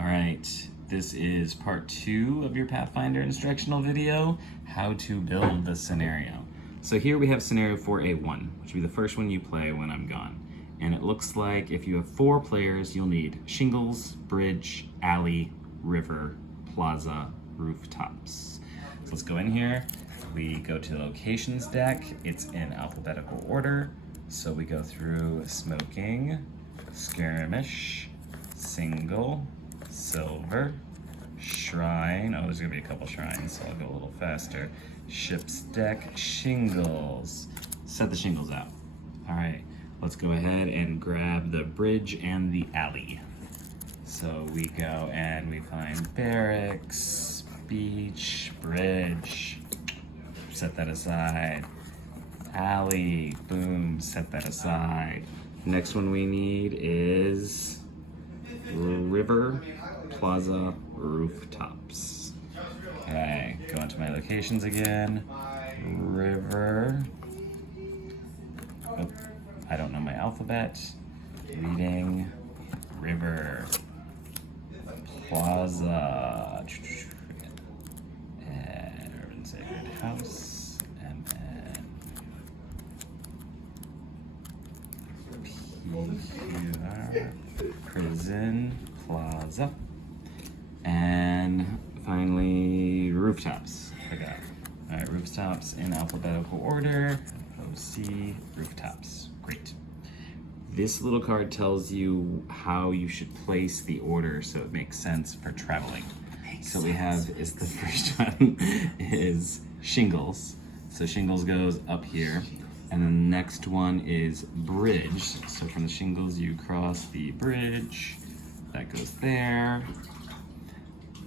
All right, this is part 2 of your Pathfinder instructional video, how to build the scenario. So here we have scenario 4A1, which will be the first one you play when I'm gone. And it looks like if you have 4 players, you'll need shingles, bridge, alley, river, plaza, rooftops. So let's go in here. We go to the locations deck. It's in alphabetical order. So we go through smoking, skirmish, single, silver, shrine. Oh, there's gonna be a couple shrines, so I'll go a little faster. Ship's deck, shingles. Set the shingles out. All right, let's go ahead and grab the bridge and the alley. So we go and we find barracks, beach, bridge. Set that aside. Alley, boom, set that aside. Next one we need is river, plaza, rooftops. Okay, go into my locations again. River. Oh, I don't know my alphabet. Reading. River. Plaza. And Urban Sacred House. And then PR. Prison, plaza, and finally rooftops. Okay. All right, rooftops in alphabetical order. OC, rooftops. Great. This little card tells you how you should place the order so it makes sense for traveling. So we have is the first one is shingles. So shingles goes up here. And then the next one is bridge. So from the shingles, you cross the bridge. That goes there.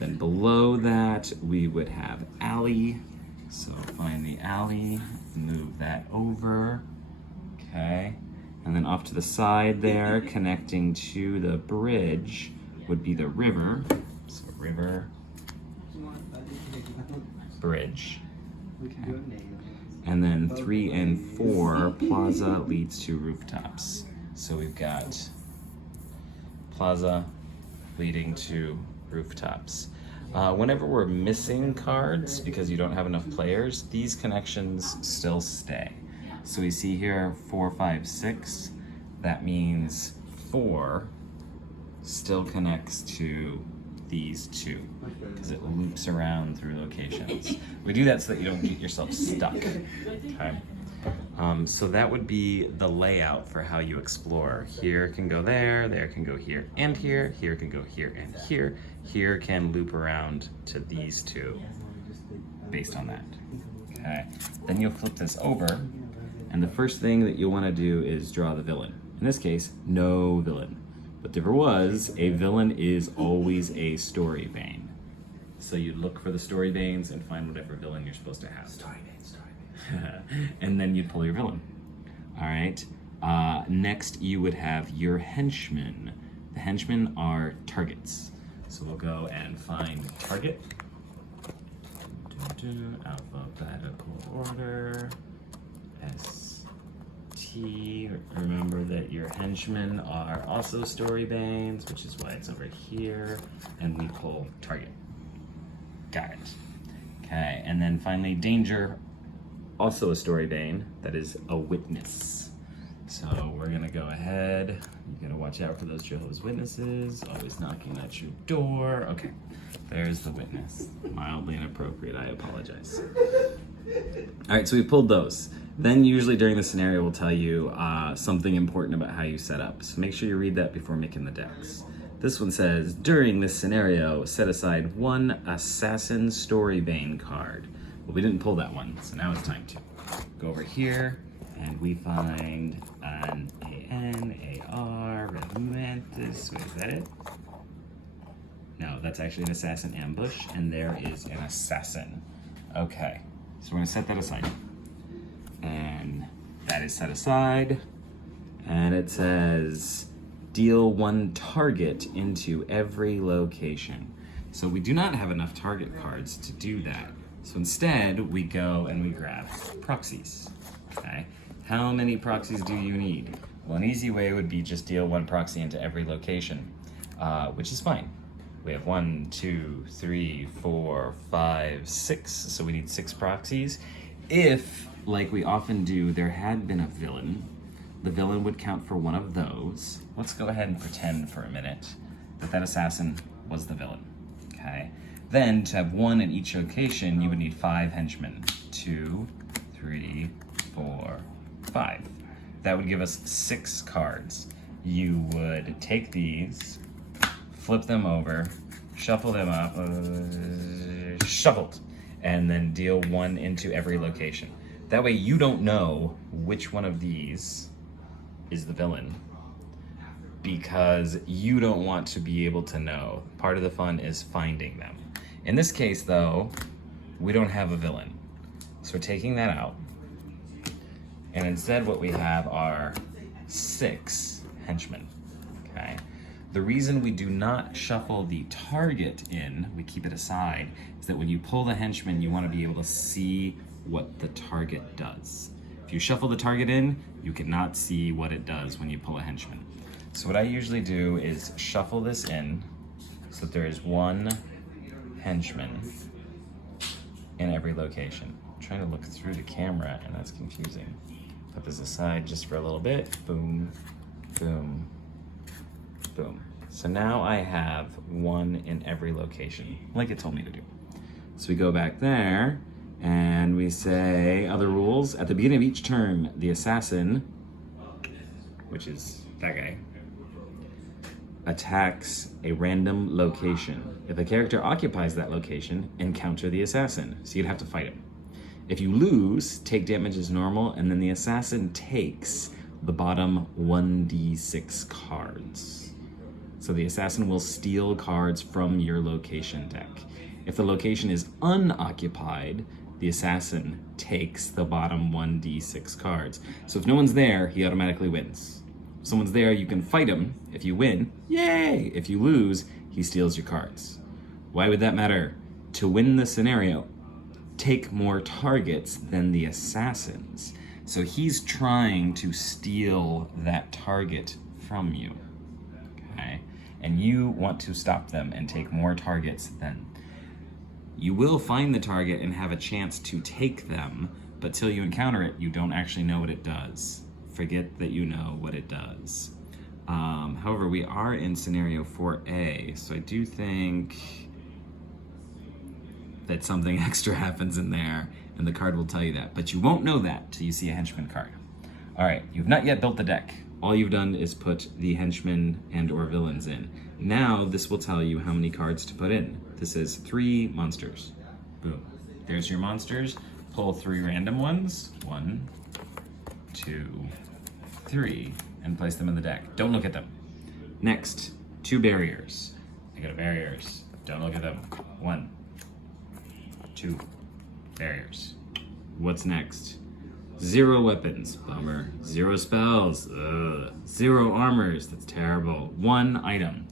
Then below that, we would have alley. So find the alley, move that over. Okay. And then off to the side there, connecting to the bridge, would be the river. So river, bridge. Okay. And then 3 and 4, plaza leads to rooftops. So we've got plaza leading to rooftops. Whenever we're missing cards, because you don't have enough players, these connections still stay. So we see here 4, 5, 6. That means 4 still connects to these 2 because it loops around through locations. We do that so that you don't get yourself stuck. Okay. So that would be the layout for how you explore. Here can go there can go here and here can go here and here can loop around to these 2 based on that. Okay. Then you'll flip this over, and the first thing that you'll want to do is draw the villain. In this case, no villain. But if there was, a villain is always a story bane. So you look for the story banes and find whatever villain you're supposed to have. Story bane. And then you'd pull your villain. All right. Next, you would have your henchmen. The henchmen are targets. So we'll go and find target. Alphabetical order. Remember that your henchmen are also story banes, which is why it's over here, and we pull target. Got it. Okay, and then finally danger, also a story bane, that is a witness. So we're gonna go ahead, you gotta watch out for those Jehovah's Witnesses, always knocking at your door. Okay, there's the witness. Mildly inappropriate, I apologize. All right, so we pulled those. Then usually during the scenario, we'll tell you something important about how you set up. So make sure you read that before making the decks. This one says, during this scenario, set aside 1 assassin storybane card. Well, we didn't pull that one, so now it's time to. Go over here, and we find an AR, Romantis. Wait, is that it? No, that's actually an assassin ambush, and there is an assassin. Okay, so we're gonna set that aside. And that is set aside, and it says deal 1 target into every location. So we do not have enough target cards to do that. So instead, we go and we grab proxies. Okay, how many proxies do you need? Well, an easy way would be just deal 1 proxy into every location, which is fine. We have 1, 2, 3, 4, 5, 6. So we need 6 proxies. If, like we often do, there had been a villain, the villain would count for one of those. Let's go ahead and pretend for a minute that that assassin was the villain, okay? Then to have 1 in each location, you would need 5 henchmen. 2, 3, 4, 5. That would give us 6 cards. You would take these, flip them over, shuffle them up, shuffled, and then deal 1 into every location. That way you don't know which one of these is the villain, because you don't want to be able to know. Part of the fun is finding them. In this case, though, we don't have a villain. So we're taking that out. And instead what we have are 6 henchmen, okay? The reason we do not shuffle the target in, we keep it aside, is that when you pull the henchman, you want to be able to see what the target does. If you shuffle the target in, you cannot see what it does when you pull a henchman. So what I usually do is shuffle this in so that there is 1 henchman in every location. I'm trying to look through the camera and that's confusing. Put this aside just for a little bit. Boom, boom, boom. So now I have 1 in every location, like it told me to do. So we go back there and we say other rules. At the beginning of each turn, the assassin, which is that guy, attacks a random location. If a character occupies that location, encounter the assassin. So you'd have to fight him. If you lose, take damage as normal, and then the assassin takes the bottom 1d6 cards. So the assassin will steal cards from your location deck. If the location is unoccupied, the assassin takes the bottom 1d6 cards. So if no one's there, he automatically wins. If someone's there, you can fight him. If you win, yay! If you lose, he steals your cards. Why would that matter? To win the scenario, take more targets than the assassins. So he's trying to steal that target from you, okay? And you want to stop them and take more targets than. You will find the target and have a chance to take them, but till you encounter it, you don't actually know what it does. Forget that you know what it does. However, we are in scenario 4A, so I do think that something extra happens in there, and the card will tell you that. But you won't know that till you see a henchman card. All right, you've not yet built the deck. All you've done is put the henchmen and or villains in. Now this will tell you how many cards to put in. This is 3 monsters. Boom. There's your monsters. Pull 3 random ones. 1, 2, 3, and place them in the deck. Don't look at them. Next, 2 barriers. I go to barriers. Don't look at them. 1, 2 barriers. What's next? 0 weapons. Bummer. 0 spells. Ugh. 0 armors. That's terrible. 1 item.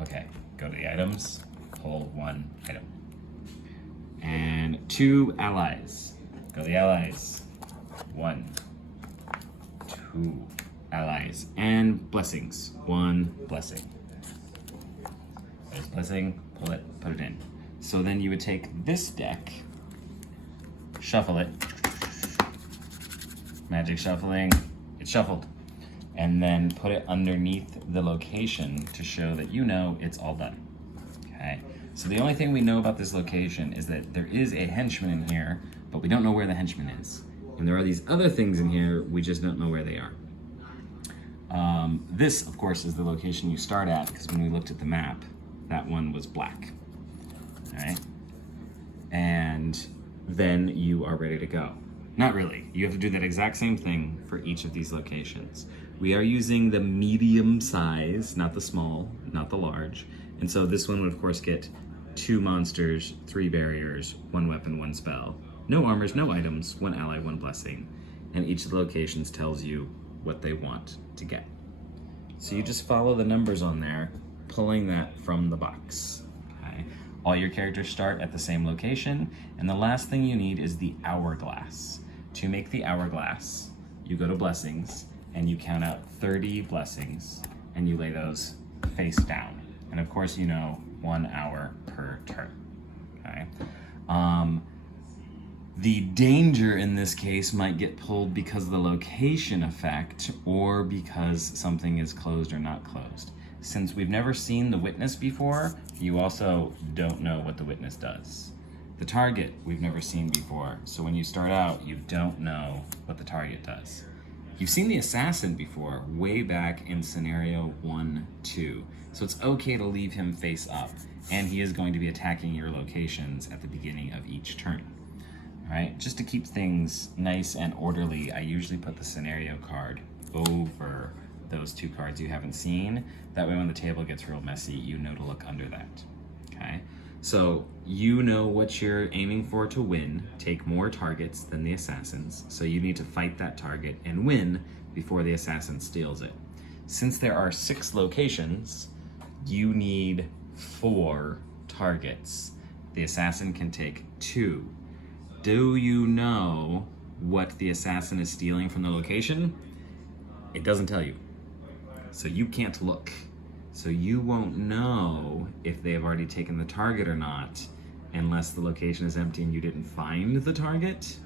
Okay, go to the items. Pull 1 item. And 2 allies. Go to the allies. 1, 2 allies. And blessings. 1 blessing. There's blessing. Pull it. Put it in. So then you would take this deck, shuffle it, magic shuffling, it's shuffled, and then put it underneath the location to show that you know it's all done, okay? So the only thing we know about this location is that there is a henchman in here, but we don't know where the henchman is. And there are these other things in here, we just don't know where they are. This, of course, is the location you start at, because when we looked at the map, that one was black. All right, and then you are ready to go. Not really. You have to do that exact same thing for each of these locations. We are using the medium size, not the small, not the large. And so this one would, of course, get 2 monsters, 3 barriers, 1 weapon, 1 spell. No armors, no items, 1 ally, 1 blessing. And each of the locations tells you what they want to get. So you just follow the numbers on there, pulling that from the box. All your characters start at the same location, and the last thing you need is the hourglass. To make the hourglass, you go to blessings, and you count out 30 blessings, and you lay those face down. And of course, you know, 1 hour per turn, okay? The danger in this case might get pulled because of the location effect or because something is closed or not closed. Since we've never seen the witness before, you also don't know what the witness does. The target we've never seen before, so when you start out, you don't know what the target does. You've seen the assassin before, way back in scenario 1, 2, so it's okay to leave him face up, and he is going to be attacking your locations at the beginning of each turn. All right, just to keep things nice and orderly, I usually put the scenario card over those 2 cards you haven't seen. That way when the table gets real messy, you know to look under that, okay? So you know what you're aiming for to win, take more targets than the assassins, so you need to fight that target and win before the assassin steals it. Since there are 6 locations, you need 4 targets. The assassin can take 2. Do you know what the assassin is stealing from the location? It doesn't tell you, so you can't look. So you won't know if they have already taken the target or not unless the location is empty and you didn't find the target.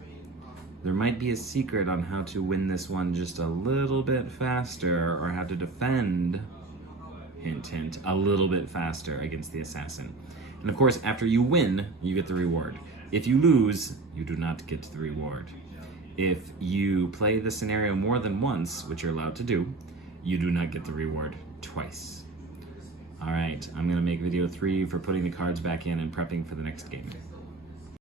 There might be a secret on how to win this one just a little bit faster or how to defend, hint hint, a little bit faster against the assassin. And of course, after you win, you get the reward. If you lose, you do not get the reward. If you play the scenario more than once, which you're allowed to do, you do not get the reward twice. All right, I'm gonna make video 3 for putting the cards back in and prepping for the next game.